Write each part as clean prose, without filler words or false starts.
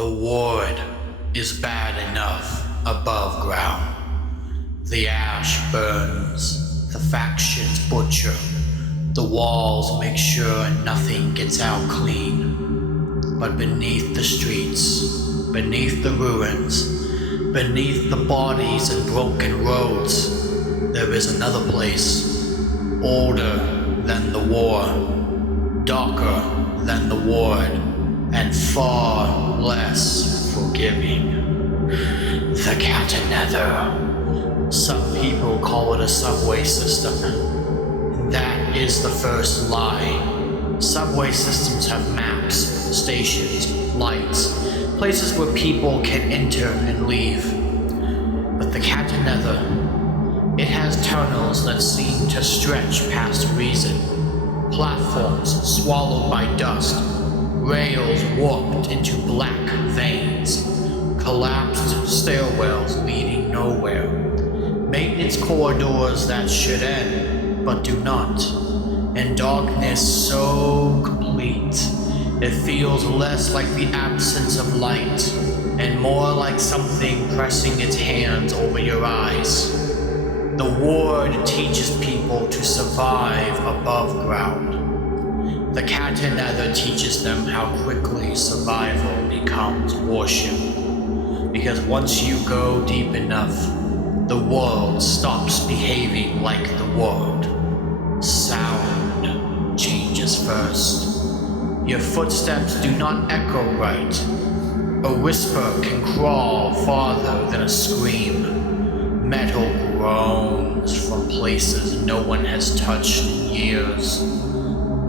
The ward is bad enough above ground. The ash burns, the factions butcher, the walls make sure nothing gets out clean. But beneath the streets, beneath the ruins, beneath the bodies and broken roads, there is another place, older than the war, darker than the ward, and far less forgiving. The Catanether. Some people call it a subway system. That is the first lie. Subway systems have maps, stations, lights, places where people can enter and leave. But the Catanether, it has tunnels that seem to stretch past reason, platforms swallowed by dust, rails warped into black veins, collapsed stairwells leading nowhere, maintenance corridors that should end but do not, and darkness so complete it feels less like the absence of light and more like something pressing its hands over your eyes. The ward teaches people to survive above ground. The Catanether teaches them how quickly survival becomes worship. Because once you go deep enough, the world stops behaving like the world. Sound changes first. Your footsteps do not echo right. A whisper can crawl farther than a scream. Metal groans from places no one has touched in years.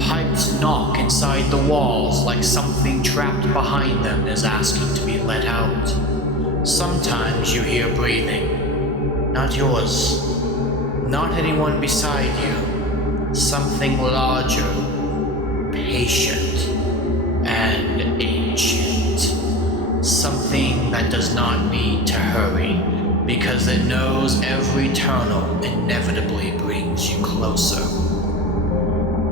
Pipes knock inside the walls like something trapped behind them is asking to be let out. Sometimes you hear breathing. Not yours. Not anyone beside you. Something larger, patient, and ancient. Something that does not need to hurry because it knows every tunnel inevitably brings you closer.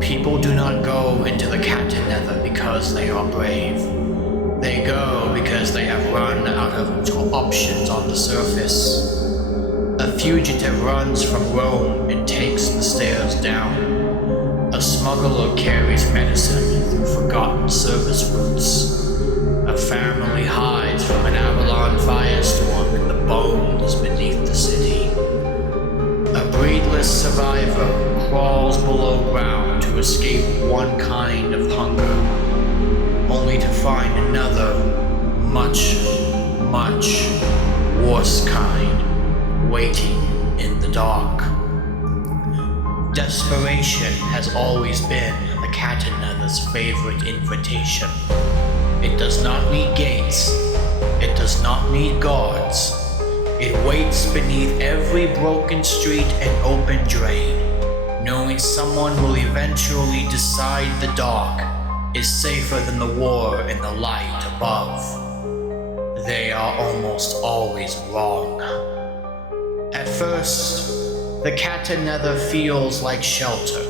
People do not go into the Catanether because they are brave. They go because they have run out of options on the surface. A fugitive runs from Rome and takes the stairs down. A smuggler carries medicine through forgotten service routes. A family hides from an Avalon firestorm in the bones beneath the city. A breedless survivor crawls below ground to escape one kind of hunger, only to find another, much, much worse kind, waiting in the dark. Desperation has always been the Catanether's favorite invitation. It does not need gates. It does not need guards. It waits beneath every broken street and open drain, knowing someone will eventually decide the dark is safer than the war in the light above. They are almost always wrong. At first, the Catanether feels like shelter.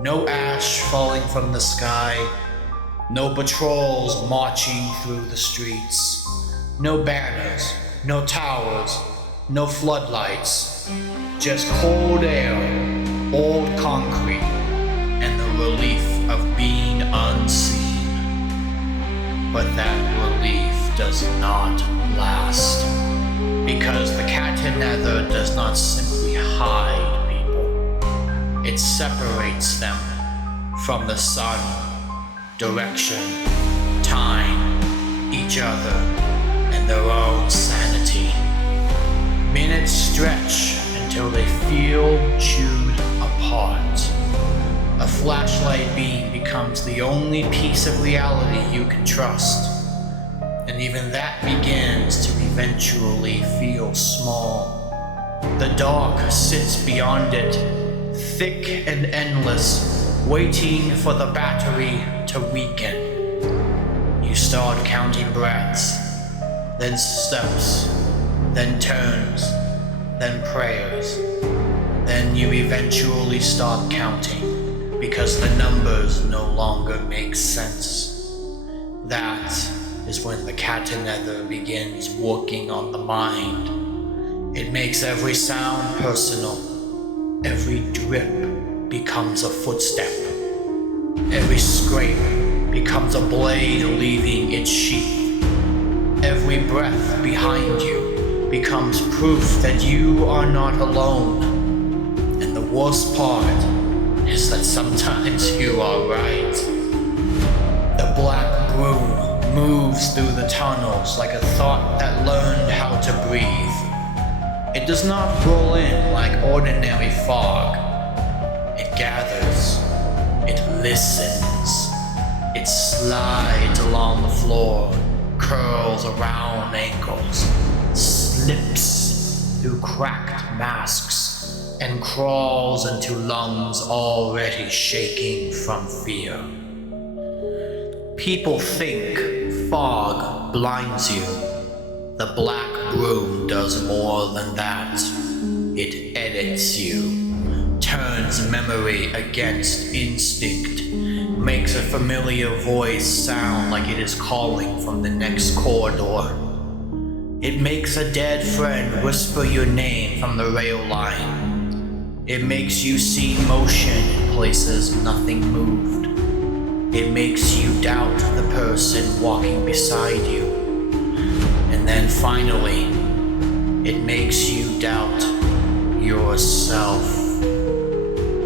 No ash falling from the sky, no patrols marching through the streets, no banners, no towers, no floodlights, just cold air, old concrete, and the relief of being unseen. But that relief does not last, because the Catanether does not simply hide people. It separates them from the sun, direction, time, each other, and their own sanity. Minutes stretch until they feel chewed apart. A flashlight beam becomes the only piece of reality you can trust, and even that begins to eventually feel small. The dark sits beyond it, thick and endless, waiting for the battery to weaken. You start counting breaths, then steps, then turns, then prayers. Then you eventually stop counting because the numbers no longer make sense. That is when the Catanether begins working on the mind. It makes every sound personal. Every drip becomes a footstep. Every scrape becomes a blade leaving its sheath. Every breath behind you becomes proof that you are not alone. And the worst part is that sometimes you are right. The black broom moves through the tunnels like a thought that learned how to breathe. It does not roll in like ordinary fog. It gathers. It listens. It slides along the floor, curls around ankles, slips through cracked masks, and crawls into lungs already shaking from fear. People think fog blinds you. The black broom does more than that. It edits you, turns memory against instinct, makes a familiar voice sound like it is calling from the next corridor. It makes a dead friend whisper your name from the rail line. It makes you see motion in places nothing moved. It makes you doubt the person walking beside you. And then finally, it makes you doubt yourself.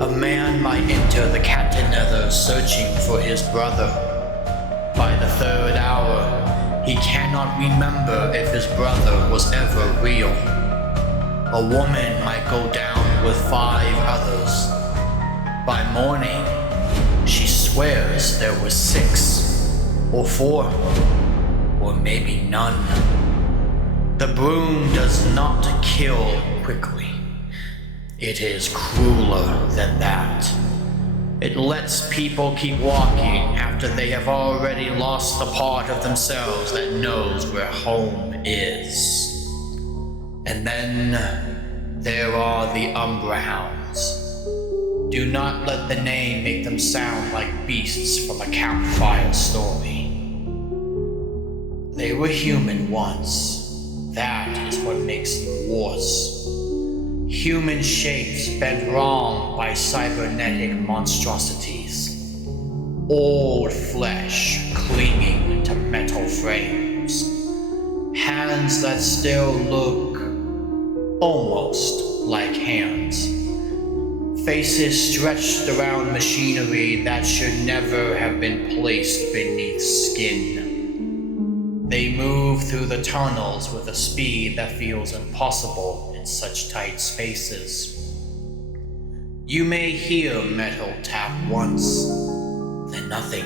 A man might enter the Catanether searching for his brother. By the third hour, he cannot remember if his brother was ever real. A woman might go down with 5 others. By morning, she swears there were 6, or 4, or maybe none. The broom does not kill quickly. It is crueler than that. It lets people keep walking after they have already lost the part of themselves that knows where home is. And then there are the Umbra Hounds. Do not let the name make them sound like beasts from a campfire story. They were human once. That is what makes them worse. Human shapes bent wrong by cybernetic monstrosities. Old flesh clinging to metal frames. Hands that still look almost like hands. Faces stretched around machinery that should never have been placed beneath skin. They move through the tunnels with a speed that feels impossible in such tight spaces. You may hear metal tap once, then nothing.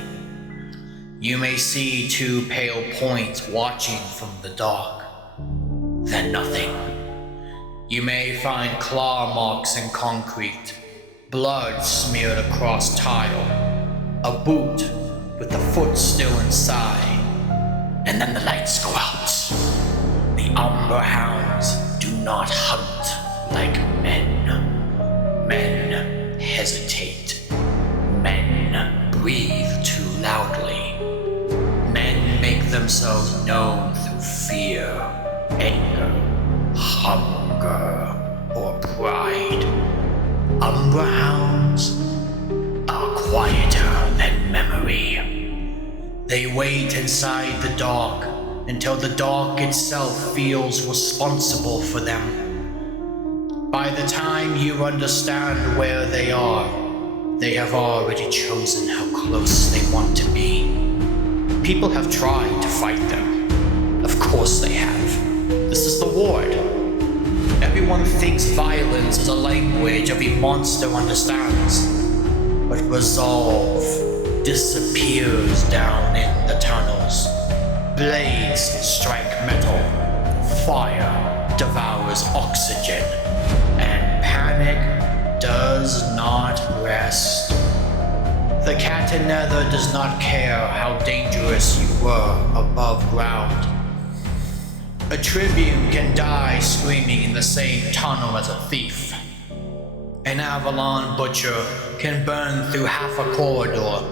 You may see 2 pale points watching from the dark, then nothing. You may find claw marks in concrete, blood smeared across tile, a boot with the foot still inside, and then the lights go out. The Umbra Hounds do not hunt like men. Men hesitate. Men breathe too loudly. Men make themselves known through fear, anger, hunger, or pride. Umbra Hounds are quieter than memory. They wait inside the dark until the dark itself feels responsible for them. By the time you understand where they are, they have already chosen how close they want to be. People have tried to fight them. Of course they have. This is the ward. Everyone thinks violence is a language every monster understands. But resolve disappears down in the tunnels. Blades strike metal. Fire devours oxygen. And panic does not rest. The Catanether does not care how dangerous you were above ground. A tribune can die screaming in the same tunnel as a thief. An Avalon butcher can burn through half a corridor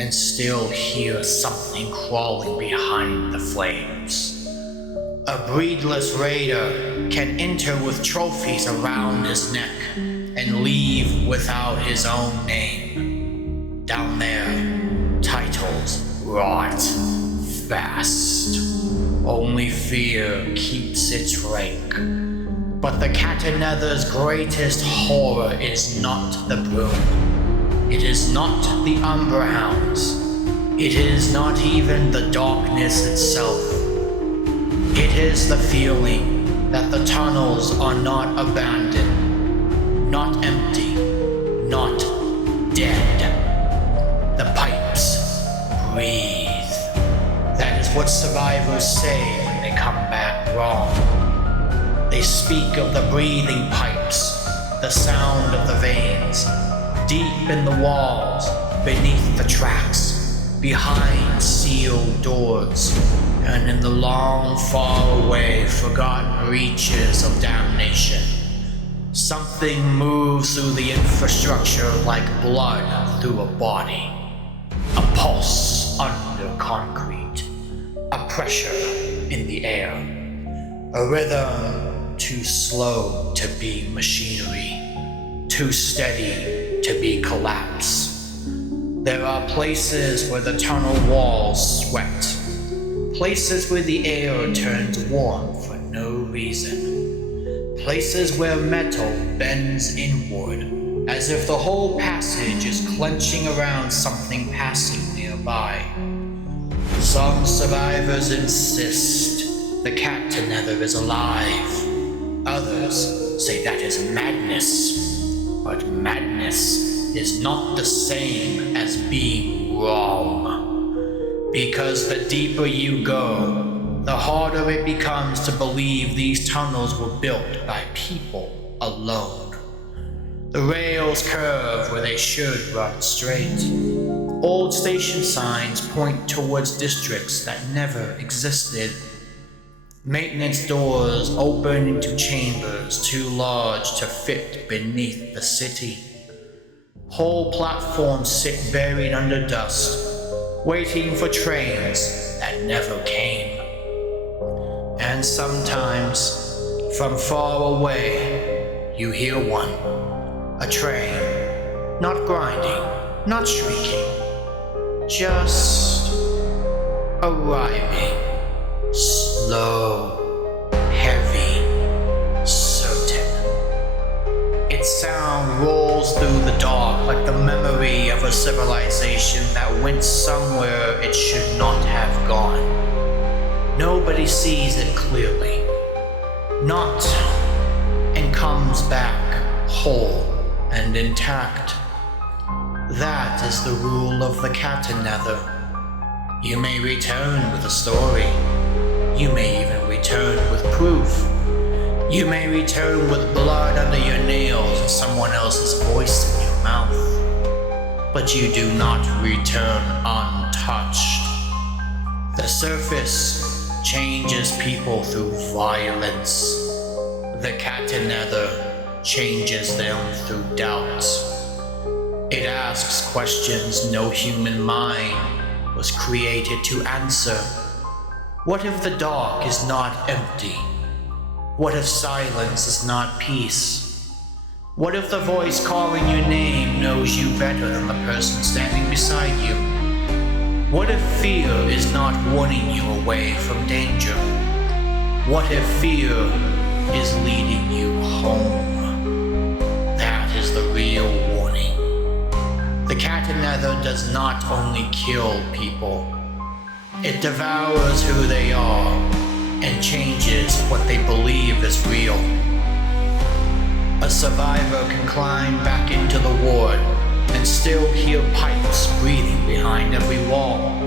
and still hear something crawling behind the flames. A breedless raider can enter with trophies around his neck and leave without his own name. Down there, titles rot fast. Only fear keeps its rank. But the Catanether's greatest horror is not the broom. It is not the Umbra Hounds. It is not even the darkness itself. It is the feeling that the tunnels are not abandoned, not empty, not dead. The pipes breathe. That is what survivors say when they come back wrong. They speak of the breathing pipes, the sound of the veins, deep in the walls, beneath the tracks, behind sealed doors, and in the long, far away, forgotten reaches of damnation. Something moves through the infrastructure like blood through a body. A pulse under concrete. A pressure in the air. A rhythm too slow to be machinery. Too steady to be collapse. There are places where the tunnel walls sweat. Places where the air turns warm for no reason. Places where metal bends inward, as if the whole passage is clenching around something passing nearby. Some survivors insist the Catanether is alive. Others say that is madness. But madness is not the same as being wrong. Because the deeper you go, the harder it becomes to believe these tunnels were built by people alone. The rails curve where they should run straight. Old station signs point towards districts that never existed. Maintenance doors open into chambers too large to fit beneath the city. Whole platforms sit buried under dust, waiting for trains that never came. And sometimes, from far away, you hear one. A train, not grinding, not shrieking, just arriving. Slow, heavy, certain. Its sound rolls through the dark like the memory of a civilization that went somewhere it should not have gone. Nobody sees it clearly. Not, and comes back whole and intact. That is the rule of the Catanether. You may return with a story. You may even return with proof. You may return with blood under your nails and someone else's voice in your mouth. But you do not return untouched. The surface changes people through violence. The Catanether changes them through doubt. It asks questions no human mind was created to answer. What if the dark is not empty? What if silence is not peace? What if the voice calling your name knows you better than the person standing beside you? What if fear is not warning you away from danger? What if fear is leading you home? That is the real warning. The Catanether does not only kill people, it devours who they are and changes what they believe is real. A survivor can climb back into the ward and still hear pipes breathing behind every wall.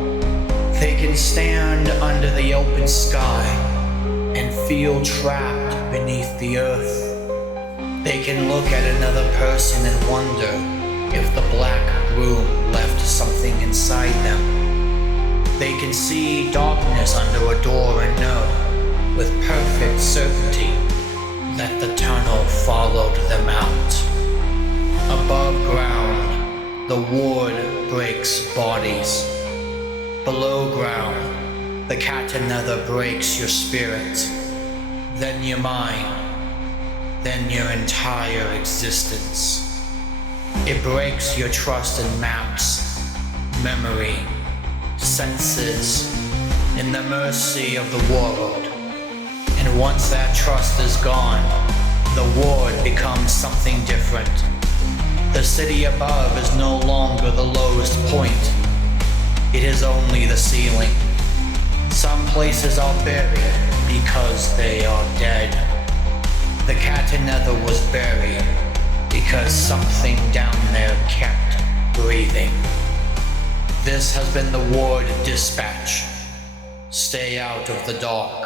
They can stand under the open sky and feel trapped beneath the earth. They can look at another person and wonder if the black room left something inside them. They can see darkness under a door and know, with perfect certainty, that the tunnel followed them out. Above ground, The ward breaks bodies. Below ground, the Catanether breaks your spirit, then your mind, then your entire existence. It breaks your trust in maps, memory, senses, in the mercy of the world. And once that trust is gone, the ward becomes something different. The city above is no longer the lowest point. It is only the ceiling. Some places are buried because they are dead. The Catanether was buried because something down there kept breathing. This has been the Ward Dispatch. Stay out of the dark.